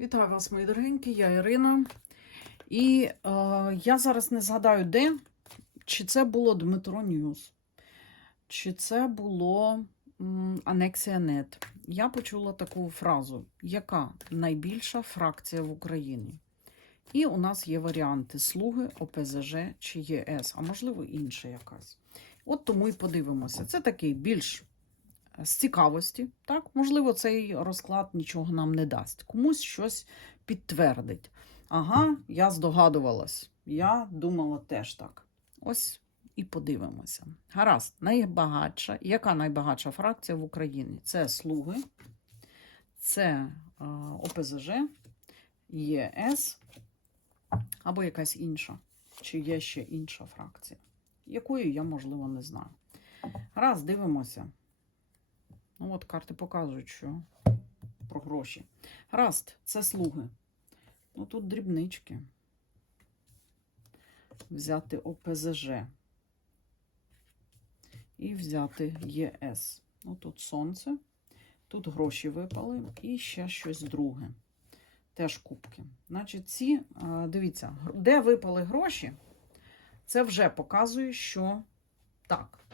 Вітаю вас, мої дорогенькі, я Ірина. І е, я зараз не згадаю, де, чи це було Дмитро Ньюс, чи це було м, Анексія Нет. Я почула таку фразу: яка найбільша фракція в Україні? І у нас є варіанти Слуги, ОПЗЖ чи ЄС, а можливо інша якась. От тому і подивимося. Це такий більш з цікавості. Так? Можливо, цей розклад нічого нам не дасть. Комусь щось підтвердить. Ага, я здогадувалась. Я думала теж так. Ось і подивимося. Гаразд, найбагатша. Яка найбагатша фракція в Україні? Це Слуги, це е, ОПЗЖ, ЄС або якась інша. Чи є ще інша фракція, якої я, можливо, не знаю. Раз, дивимося. Ну, от карти показують, що про гроші. Раст, це слуги. Ну, тут дрібнички. Взяти ОПЗЖ. І взяти ЄС. Ну, тут сонце, тут гроші випали, і ще щось друге. Теж кубки. Значить, ці, дивіться, де випали гроші, це вже показує, що так.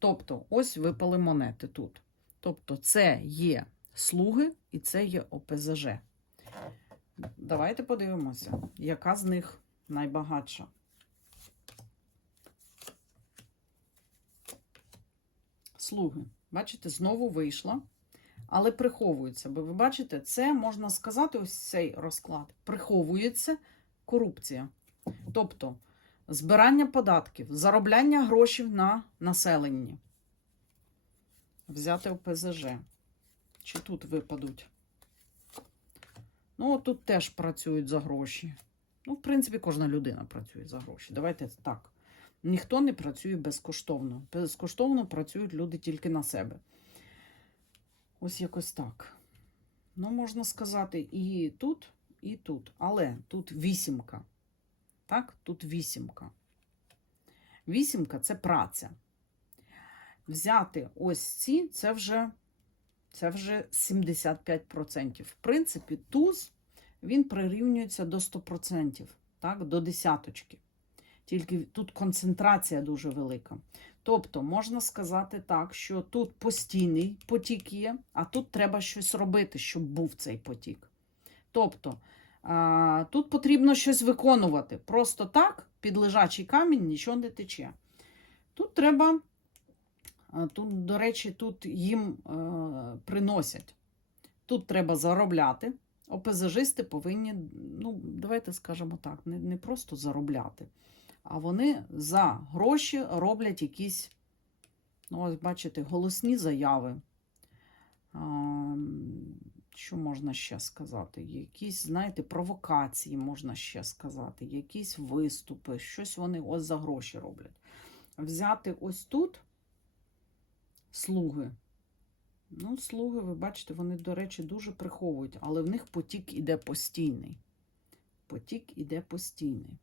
Тобто, ось випали монети тут. Тобто, це є слуги і це є ОПЗЖ. Давайте подивимося, яка з них найбагатша. Слуги. Бачите, знову вийшла, але приховується. Бо ви бачите, це можна сказати, ось цей розклад. Приховується корупція. Тобто, збирання податків, заробляння грошей на населенні. Взяти ОПЗЖ. Чи тут випадуть? Ну, тут теж працюють за гроші. Ну, в принципі, кожна людина працює за гроші. Давайте так. Ніхто не працює безкоштовно. Безкоштовно працюють люди тільки на себе. Ось якось так. Ну, можна сказати, і тут, і тут. Але тут вісімка. Так, тут вісімка. Вісімка це праця. Взяти ось ці це вже, це вже 75%. В принципі, туз він прирівнюється до 100%, так, до десяточки. Тільки тут концентрація дуже велика. Тобто, можна сказати так, що тут постійний потік є, а тут треба щось робити, щоб був цей потік. Тобто, тут потрібно щось виконувати. Просто так, під лежачий камінь нічого не тече. Тут треба, тут, до речі, тут їм е, приносять. Тут треба заробляти. ОПЗЖисти повинні, ну, давайте скажемо так, не, не просто заробляти, а вони за гроші роблять якісь, ну, ось бачите, голосні заяви. Що можна ще сказати? Якісь, знаєте, провокації можна ще сказати, якісь виступи, щось вони ось за гроші роблять. Взяти ось тут слуги. Ну, слуги, ви бачите, вони, до речі, дуже приховують, але в них потік іде постійний. Потік іде постійний.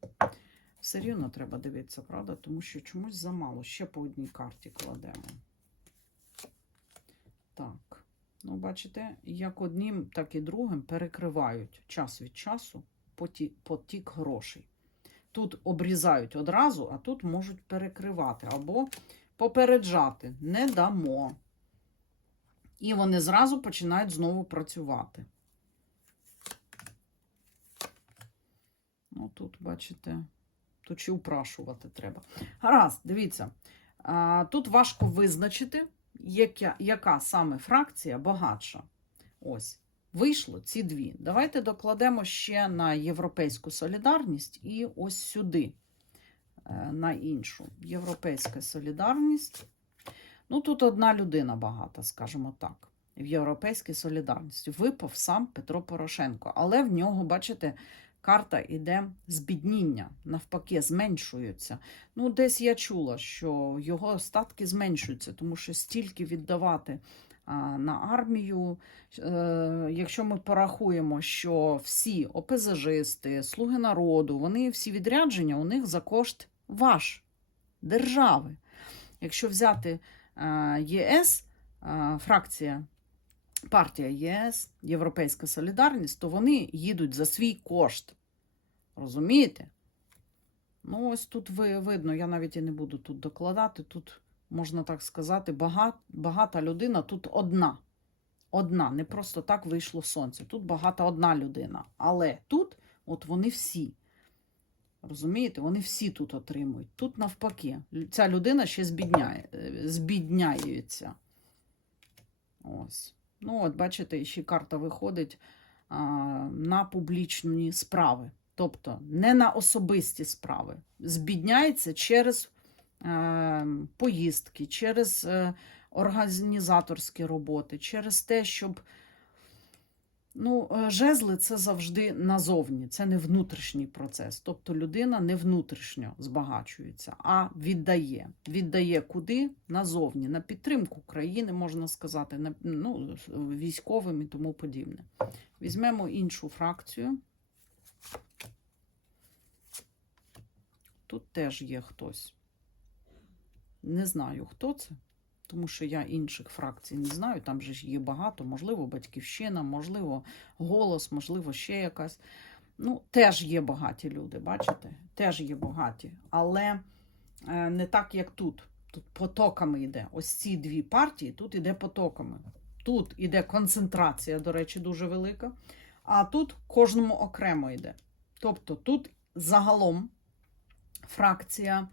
Все рівно треба дивитися, правда? Тому що чомусь замало. Ще по одній карті кладемо. Так. Ну, бачите, як одним, так і другим перекривають час від часу поті- потік грошей. Тут обрізають одразу, а тут можуть перекривати або попереджати. Не дамо. І вони зразу починають знову працювати. Ну, тут, бачите, тут ще упрашувати треба. Гаразд, дивіться. Тут важко визначити, яка, яка саме фракція багатша. Ось. Вийшло ці дві. Давайте докладемо ще на Європейську солідарність і ось сюди, е, на іншу. Європейська солідарність. Ну, тут одна людина багата, скажімо так, в Європейській солідарності. Випав сам Петро Порошенко. Але в нього, бачите, карта йде збідніння, навпаки, зменшується. Ну, десь я чула, що його статки зменшуються, тому що стільки віддавати на армію. Е, якщо ми порахуємо, що всі ОПЗЖисти, слуги народу, вони всі відрядження у них за кошт ваш, держави. Якщо взяти е, ЄС, е, фракція партія ЄС, Європейська Солідарність, то вони їдуть за свій кошт. Розумієте? Ну, ось тут ви, видно, я навіть і не буду тут докладати. Тут, можна так сказати, багат, багата людина тут одна. Одна, не просто так вийшло сонце. Тут багата одна людина. Але тут, от вони всі. Розумієте, вони всі тут отримують. Тут навпаки, ця людина ще збідняє, е, збідняється. Ось. Ну, от, бачите, ще карта виходить а, на публічні справи. Тобто не на особисті справи. Збідняється через а, поїздки, через а, організаторські роботи, через те, щоб. Ну, е, жезли це завжди назовні, це не внутрішній процес. Тобто людина не внутрішньо збагачується, а віддає. Віддає куди? Назовні, на підтримку країни, можна сказати, на, ну, військовим і тому подібне. Візьмемо іншу фракцію. Тут теж є хтось. Не знаю, хто це, тому що я інших фракцій не знаю. Там же ж є багато, можливо, батьківщина, можливо, голос, можливо, ще якась. Ну, теж є багаті люди, бачите? Теж є багаті. Але е, не так, як тут. Тут потоками йде. Ось ці дві партії тут іде потоками. Тут іде концентрація, до речі, дуже велика. А тут кожному окремо йде. Тобто тут загалом фракція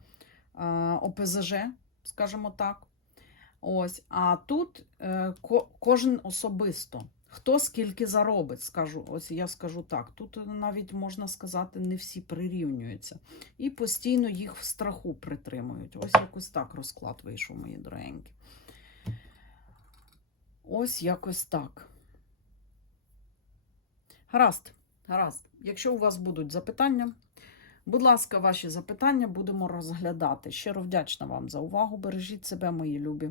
е, ОПЗЖ, скажімо так. Ось, а тут е, ко, кожен особисто. Хто скільки заробить, скажу, ось я скажу так. Тут навіть можна сказати, не всі прирівнюються. І постійно їх в страху притримують. Ось якось так розклад вийшов, мої дорогенькі. Ось якось так. Гаразд, гаразд. Якщо у вас будуть запитання, будь ласка, ваші запитання будемо розглядати. Щиро вдячна вам за увагу. Бережіть себе, мої любі,